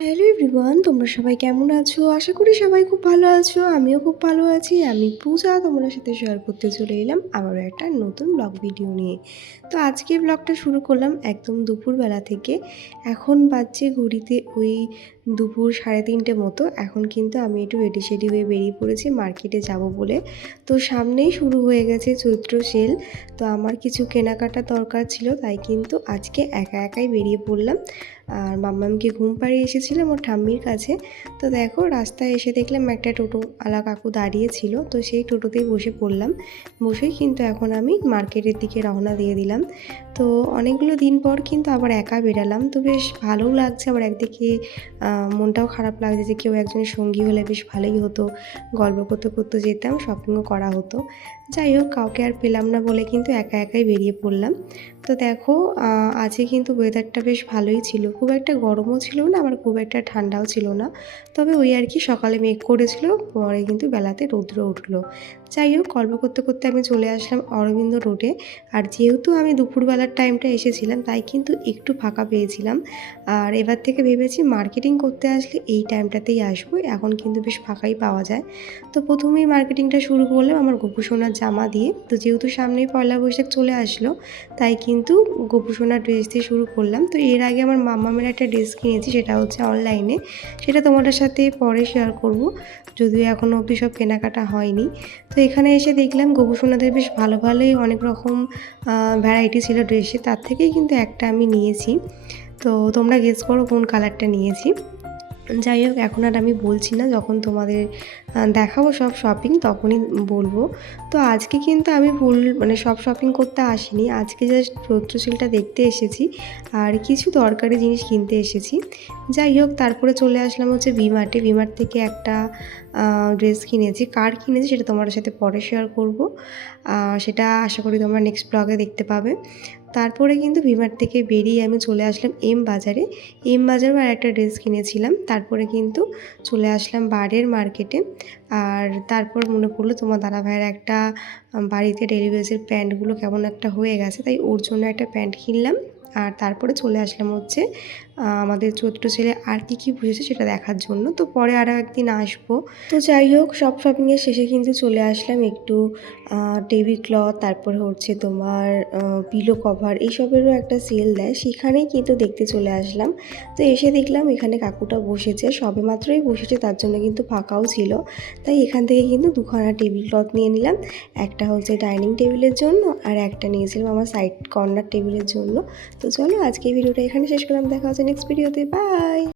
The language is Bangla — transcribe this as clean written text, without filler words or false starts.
হ্যালো এভরিওয়ান, তোমরা সবাই কেমন আছো? আশা করি সবাই খুব ভালো আছো। আমিও খুব ভালো আছি। আমি পূজা তোমাদের সাথে শেয়ার করতে চলে এলাম আবারও একটা নতুন ব্লগ ভিডিও নিয়ে। তো আজকে ব্লগটা শুরু করলাম একদম দুপুরবেলা থেকে। এখন বাজছে ঘড়িতে ওই দুপুর 3:30 মতো। এখন কিন্তু আমি একটু রেডি সেডি হয়ে বেরিয়ে পড়েছি মার্কেটে যাব বলে। তো সামনেই শুরু হয়ে গেছে চৈত্র সেল। তো আমার কিছু কেনাকাটার দরকার ছিল, তাই কিন্তু আজকে একা একাই বেরিয়ে পড়লাম। আর মাম্মামকে ঘুম পাড়িয়ে এসেছিলাম ওর ঠাম্মির কাছে। তো দেখো রাস্তায় এসে দেখলাম একটা টোটোওয়ালা কাকু দাঁড়িয়ে ছিল, তো সেই টোটোতেই বসে পড়লাম। বসেই কিন্তু এখন আমি মার্কেটের দিকে রওনা দিয়ে দিলাম। তো অনেকগুলো দিন পর কিন্তু আবার একা বেরালাম, তো বেশ ভালোও লাগছে, আবার একদিকে মনটাও খারাপ লাগছে যে কেউ একজনের সঙ্গী হলে বেশ ভালোই হতো। গল্প করতে করতে যেতাম, শপিংও করা হতো। যাই হোক, কাউকে আর পেলাম না বলে কিন্তু একা একাই বেরিয়ে পড়লাম। তো দেখো আজকে কিন্তু ওয়েদারটা বেশ ভালোই ছিল, খুব একটা গরমও ছিল না, আবার খুব একটা ঠান্ডাও ছিল না। তবে ওই আর কি, সকালে মেঘ করেছিল, পরে কিন্তু বেলাতে রৌদ্র উঠলো। যাই হোক, গল্প করতে করতে আমি চলে আসলাম অরবিন্দ রোডে। আর যেহেতু আমি দুপুরবেলার টাইমটা এসেছিলাম, তাই কিন্তু একটু ফাঁকা পেয়েছিলাম। আর এবার থেকে ভেবেছি মার্কেটিং করতে আসলে এই টাইমটাতেই আসবো, এখন কিন্তু বেশ ফাঁকাই পাওয়া যায়। তো প্রথমেই মার্কেটিংটা শুরু করলাম আমার গপু সোনার জামা দিয়ে। তো যেহেতু সামনেই পয়লা বৈশাখ চলে আসলো, তাই কিন্তু গপু সোনার ড্রেস দিয়ে শুরু করলাম। তো এর আগে আমার মাম্মামের একটা ড্রেস কিনেছি, সেটা হচ্ছে অনলাইনে, সেটা তোমাদের সাথে পরে শেয়ার করব, যদিও এখনও অবধি সব কেনাকাটা হয়নি। তো এখানে এসে দেখলাম গপু সোনাদের বেশ ভালো ভালোই অনেক রকম ভ্যারাইটি ছিল ড্রেসে, তার থেকেই কিন্তু একটা আমি নিয়েছি। তো তোমরা গেস করো কোন কালারটা নিয়েছি। যাই হোক, এখন আর আমি বলছি না, যখন তোমাদের দেখাবো সব শপিং তখনই বলবো। তো আজকে কিন্তু আমি সব শপিং করতে আসিনি, আজকে জাস্ট চৈত্র সেলটা দেখতে এসেছি আর কিছু দরকারি জিনিস কিনতে এসেছি। যাই হোক, তারপরে চলে আসলাম হচ্ছে ভি-মার্টে। ভি-মার্ট থেকে একটা ড্রেস কিনেছি, কার কিনেছি সেটা তোমাদের সাথে পরে শেয়ার করব। সেটা আশা করি তোমরা নেক্সট ব্লগে দেখতে পাবে। তারপরে কিন্তু ভি-মার্ট থেকে বেরিয়ে আমি চলে আসলাম এম বাজারে। এম বাজারেও আর একটা ড্রেস কিনেছিলাম। তারপরে কিন্তু চলে আসলাম বাড়ির মার্কেটে। আর তারপর মনে পড়লো তোমার দাদাভাইয়ের একটা বাড়িতে ডেইলি ওয়েজের প্যান্টগুলো কেমন একটা হয়ে গেছে, তাই ওর জন্য একটা প্যান্ট কিনলাম। আর তারপরে চলে আসলাম হচ্ছে আমাদের চৈত্র সেলে আর কী বসেছে সেটা দেখার জন্য। তো পরে আরও একদিন আসবো। তো যাই হোক, সব শপিংয়ের শেষে কিন্তু চলে আসলাম একটু টেবিল ক্লথ, তারপরে হচ্ছে তোমার পিলো কভার, এইসবেরও একটা সেল দেয়, সেখানেই কিন্তু দেখতে চলে আসলাম। তো এসে দেখলাম এখানে কাকুটা বসেছে, সবে মাত্রই বসেছে, তার জন্য কিন্তু ফাঁকাও ছিল। তাই এখান থেকে কিন্তু দুখানা টেবিল ক্লথ নিয়ে নিলাম। একটা হচ্ছে ডাইনিং টেবিলের জন্য, আর একটা নিয়েছিলাম আমার সাইড কর্নার টেবিলের জন্য। তো চলো, আজকে ভিডিওটা এখানে শেষ করলাম, দেখা হচ্ছে নেক্সট ভিডিওতে, বাই।